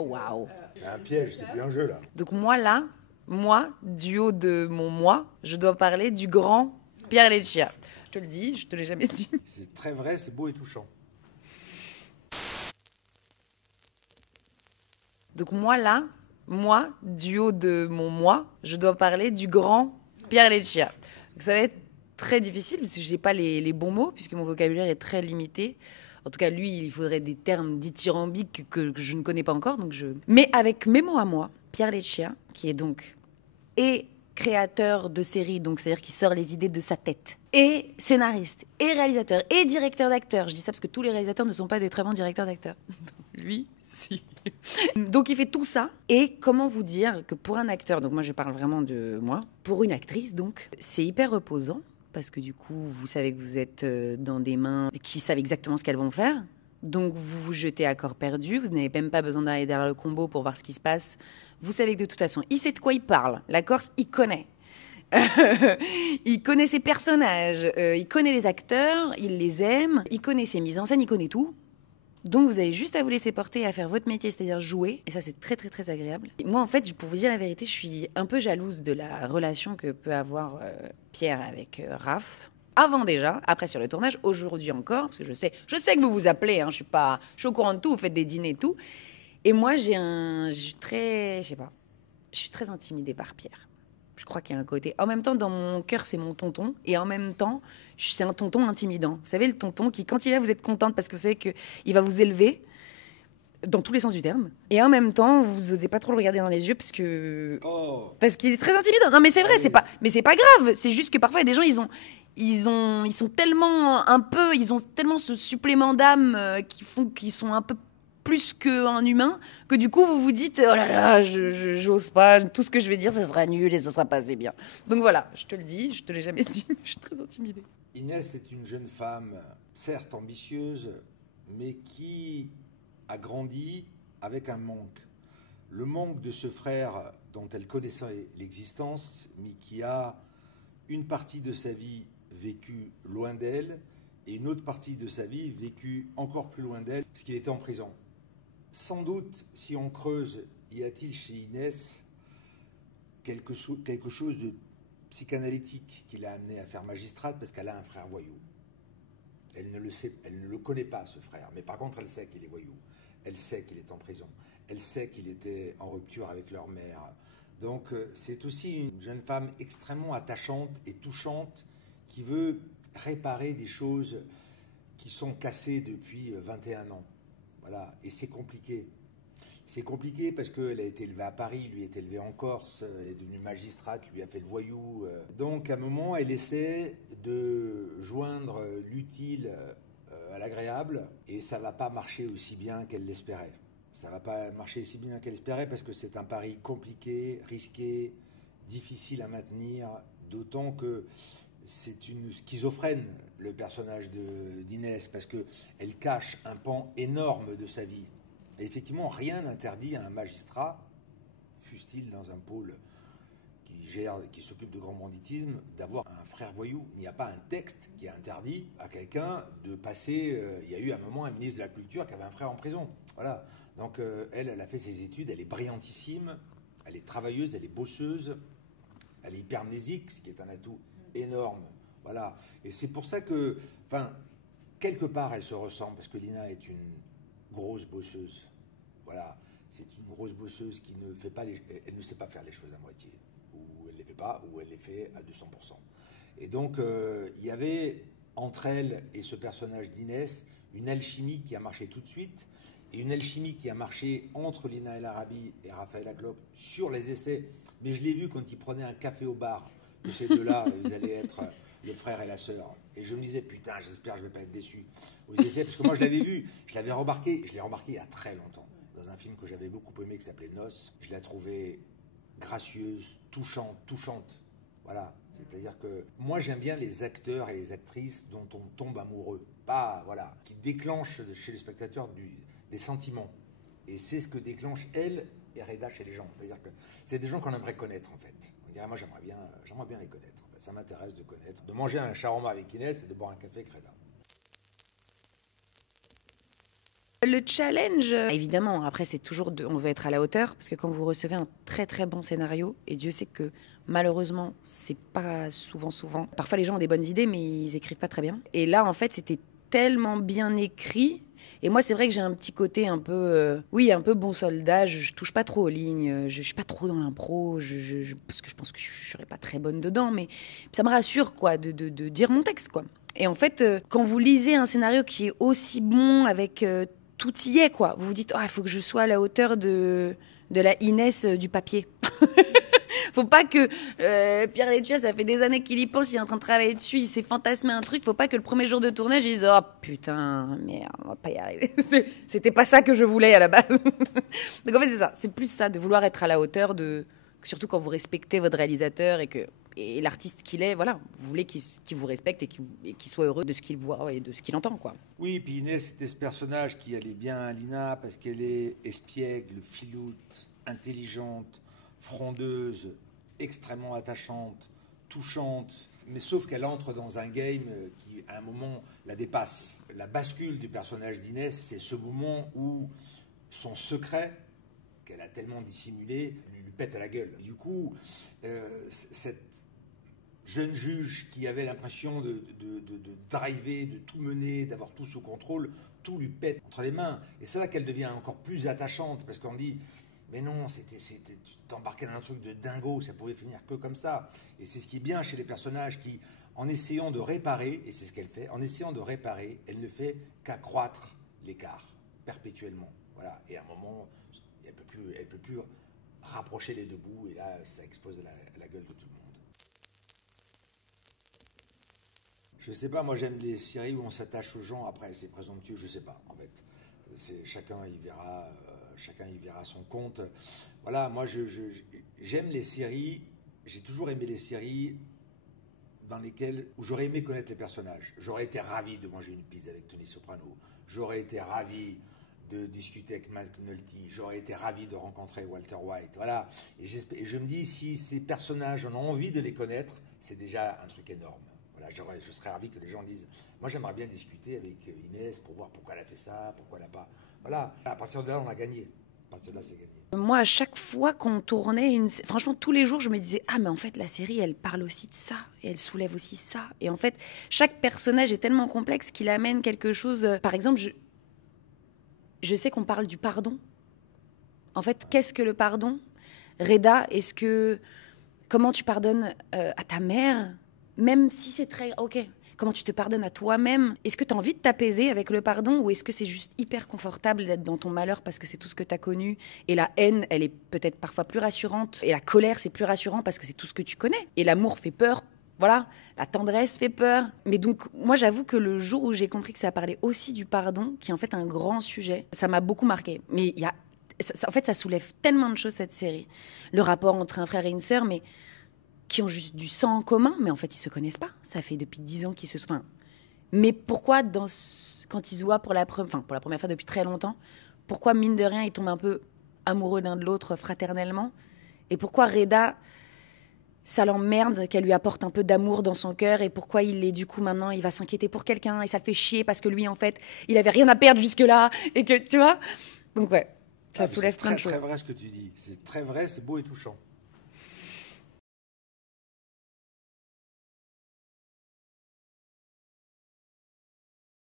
Oh waouh. C'est un piège, c'est plus un jeu là. Donc moi là, du haut de mon moi, je dois parler du grand Pierre Leccia. Je te le dis, je te l'ai jamais dit. C'est très vrai, c'est beau et touchant. Donc moi là, du haut de mon moi, je dois parler du grand Pierre Leccia. Donc ça va être très difficile parce que j'ai pas les bons mots puisque mon vocabulaire est très limité. En tout cas, lui, il faudrait des termes dithyrambiques que je ne connais pas encore. Mais avec mes mots à moi, Pierre Leccia, qui est donc et créateur de séries, donc c'est-à-dire qui sort les idées de sa tête, et scénariste, et réalisateur, et directeur d'acteurs. Je dis ça parce que tous les réalisateurs ne sont pas des très bons directeurs d'acteurs. Lui, si. Donc il fait tout ça. Et comment vous dire que pour un acteur, donc moi je parle vraiment de moi, pour une actrice donc, c'est hyper reposant. Parce que du coup, vous savez que vous êtes dans des mains qui savent exactement ce qu'elles vont faire. Donc vous vous jetez à corps perdu, vous n'avez même pas besoin d'aller derrière le combo pour voir ce qui se passe. Vous savez que de toute façon, il sait de quoi il parle. La Corse, il connaît. Il connaît ses personnages, il connaît les acteurs, il les aime, il connaît ses mises en scène, il connaît tout. Donc vous avez juste à vous laisser porter et à faire votre métier, c'est-à-dire jouer. Et ça, c'est très, très, très agréable. Et moi, en fait, pour vous dire la vérité, je suis un peu jalouse de la relation que peut avoir Pierre avec Raph. Avant déjà, après sur le tournage, aujourd'hui encore, parce que je sais que vous vous appelez, hein, je suis au courant de tout, vous faites des dîners et tout. Et moi, je suis très intimidée par Pierre. Je crois qu'il y a un côté. En même temps, dans mon cœur, c'est mon tonton. Et en même temps, c'est un tonton intimidant. Vous savez, le tonton qui, quand il est là, vous êtes contente parce que vous savez qu'il va vous élever dans tous les sens du terme. Et en même temps, vous n'osez pas trop le regarder dans les yeux parce qu'il est très intimidant. Non, mais c'est vrai, mais c'est pas grave. C'est juste que parfois, il y a des gens, ils sont tellement ils ont tellement ce supplément d'âme qui font qu'ils sont un peu plus qu'un humain, que du coup vous vous dites oh là là, j'ose pas, tout ce que je vais dire ça sera nul et ça sera pas assez bien. Donc voilà, je te le dis, je te l'ai jamais dit, mais je suis très intimidée. Inès est une jeune femme, certes ambitieuse, mais qui a grandi avec un manque. Le manque de ce frère dont elle connaissait l'existence, mais qui a une partie de sa vie vécue loin d'elle et une autre partie de sa vie vécue encore plus loin d'elle, puisqu'il était en prison. Sans doute, si on creuse, y a-t-il chez Inès quelque chose de psychanalytique qui l'a amenée à faire magistrate parce qu'elle a un frère voyou. Elle ne le sait, elle ne le connaît pas, ce frère, mais par contre, elle sait qu'il est voyou. Elle sait qu'il est en prison. Elle sait qu'il était en rupture avec leur mère. Donc, c'est aussi une jeune femme extrêmement attachante et touchante qui veut réparer des choses qui sont cassées depuis 21 ans. Voilà, et c'est compliqué. C'est compliqué parce qu'elle a été élevée à Paris, lui est élevé en Corse, elle est devenue magistrate, lui a fait le voyou. Donc à un moment, elle essaie de joindre l'utile à l'agréable et ça ne va pas marcher aussi bien qu'elle l'espérait. Ça ne va pas marcher aussi bien qu'elle l'espérait parce que c'est un pari compliqué, risqué, difficile à maintenir, d'autant que c'est une schizophrène, le personnage d'Inès, parce qu'elle cache un pan énorme de sa vie. Et effectivement, rien n'interdit à un magistrat, fût-il dans un pôle qui s'occupe de grand banditisme, d'avoir un frère voyou. Il n'y a pas un texte qui interdit à quelqu'un de passer... il y a eu à un moment un ministre de la Culture qui avait un frère en prison. Voilà. Donc elle a fait ses études, elle est brillantissime, elle est travailleuse, elle est bosseuse, elle est hypermnésique, ce qui est un atout énorme. Voilà. Et c'est pour ça que, enfin, quelque part, elle se ressemble, parce que Lina est une grosse bosseuse. Voilà. C'est une grosse bosseuse qui ne fait pas elle ne sait pas faire les choses à moitié. Ou elle ne les fait pas, ou elle les fait à 200%. Et donc, il y avait, entre elle et ce personnage d'Inès, une alchimie qui a marché tout de suite, et une alchimie qui a marché entre Lina El Arabi et Raphaël Acloc sur les essais. Mais je l'ai vu quand ils prenaient un café au bar, que ces deux-là, ils allaient être le frère et la sœur. Et je me disais, putain, j'espère que je ne vais pas être déçu aux essais, parce que moi, je l'avais vu, je l'ai remarqué il y a très longtemps, dans un film que j'avais beaucoup aimé, qui s'appelait Noces. Je la trouvais gracieuse, touchante. Voilà. C'est-à-dire que moi, j'aime bien les acteurs et les actrices dont on tombe amoureux. Pas, voilà, qui déclenchent chez le spectateur des sentiments. Et c'est ce que déclenche elle et Reda chez les gens. C'est-à-dire que c'est des gens qu'on aimerait connaître, en fait. On dirait, moi, j'aimerais bien les connaître. Ça m'intéresse de connaître. De manger un shawarma avec Inès et de boire un café avec Reda. Le challenge, évidemment, après c'est toujours, on veut être à la hauteur, parce que quand vous recevez un très très bon scénario, et Dieu sait que malheureusement, c'est pas souvent. Parfois les gens ont des bonnes idées, mais ils écrivent pas très bien. Et là, en fait, c'était tellement bien écrit. Et moi, c'est vrai que j'ai un petit côté un peu, un peu bon soldat. Je touche pas trop aux lignes, je suis pas trop dans l'impro, parce que je pense que je serais pas très bonne dedans, mais ça me rassure, quoi, de dire mon texte, quoi. Et en fait, quand vous lisez un scénario qui est aussi bon, avec tout y est, quoi, vous vous dites, il faut que je sois à la hauteur de la Inès du papier. Faut pas que Pierre Leccia, ça fait des années qu'il y pense, il est en train de travailler dessus, il s'est fantasmé un truc. Faut pas que le premier jour de tournage, il dise oh putain, merde, on va pas y arriver. C'était pas ça que je voulais à la base. Donc en fait, c'est ça. C'est plus ça, de vouloir être à la hauteur de. Surtout quand vous respectez votre réalisateur et l'artiste qu'il est, voilà, vous voulez qu'il vous respecte et qu'il soit heureux de ce qu'il voit et de ce qu'il entend, quoi. Oui, puis Inès, c'était ce personnage qui allait bien à Lina parce qu'elle est espiègle, filoute, intelligente, frondeuse, extrêmement attachante, touchante, mais sauf qu'elle entre dans un game qui, à un moment, la dépasse. La bascule du personnage d'Inès, c'est ce moment où son secret, qu'elle a tellement dissimulé, lui pète à la gueule. Du coup, cette jeune juge qui avait l'impression de driver, de tout mener, d'avoir tout sous contrôle, tout lui pète entre les mains. Et c'est là qu'elle devient encore plus attachante, parce qu'on dit, mais non, tu t'embarquais dans un truc de dingo, ça pouvait finir que comme ça. Et c'est ce qui est bien chez les personnages qui, en essayant de réparer, et c'est ce qu'elle fait, en essayant de réparer, elle ne fait qu'accroître l'écart, perpétuellement. Voilà. Et à un moment, elle peut plus rapprocher les deux bouts, et là, ça explose à la gueule de tout le monde. Je sais pas, moi j'aime les séries où on s'attache aux gens, après c'est présomptueux, je sais pas, en fait. Chacun y verra son compte. Voilà, moi j'aime les séries, j'ai toujours aimé les séries où j'aurais aimé connaître les personnages. J'aurais été ravi de manger une pizza avec Tony Soprano, j'aurais été ravi de discuter avec McNulty, j'aurais été ravi de rencontrer Walter White, voilà. Et je me dis, si ces personnages, on a envie de les connaître, c'est déjà un truc énorme. Voilà, je serais ravi que les gens disent, moi j'aimerais bien discuter avec Inès pour voir pourquoi elle a fait ça, pourquoi elle n'a pas... Voilà, à partir de là, on a gagné. À partir de là, c'est gagné. Moi, à chaque fois qu'on tournait, franchement, tous les jours, je me disais, ah, mais en fait, la série, elle parle aussi de ça, et elle soulève aussi ça. Et en fait, chaque personnage est tellement complexe qu'il amène quelque chose. Par exemple, je sais qu'on parle du pardon. En fait, qu'est-ce que le pardon? Reda, comment tu pardonnes à ta mère, même si c'est très... Ok, comment tu te pardonnes à toi-même? Est-ce que tu as envie de t'apaiser avec le pardon, ou est-ce que c'est juste hyper confortable d'être dans ton malheur parce que c'est tout ce que tu as connu? Et la haine, elle est peut-être parfois plus rassurante. Et la colère, c'est plus rassurant parce que c'est tout ce que tu connais. Et l'amour fait peur. Voilà, la tendresse fait peur. Mais donc, moi, j'avoue que le jour où j'ai compris que ça parlait aussi du pardon, qui est en fait un grand sujet, ça m'a beaucoup marqué. Mais en fait, ça soulève tellement de choses, cette série. Le rapport entre un frère et une sœur, mais qui ont juste du sang en commun, mais en fait, ils se connaissent pas. Ça fait depuis 10 ans qu'ils se... Enfin, mais pourquoi, quand ils se voient pour la première fois depuis très longtemps, pourquoi, mine de rien, ils tombent un peu amoureux l'un de l'autre fraternellement? Et pourquoi Reda, ça l'emmerde qu'elle lui apporte un peu d'amour dans son cœur, et pourquoi du coup, maintenant, il va s'inquiéter pour quelqu'un, et ça le fait chier parce que lui, en fait, il avait rien à perdre jusque-là, et que, tu vois. Donc ouais, ça soulève plein de choses. C'est très vrai ce que tu dis. C'est très vrai, c'est beau et touchant.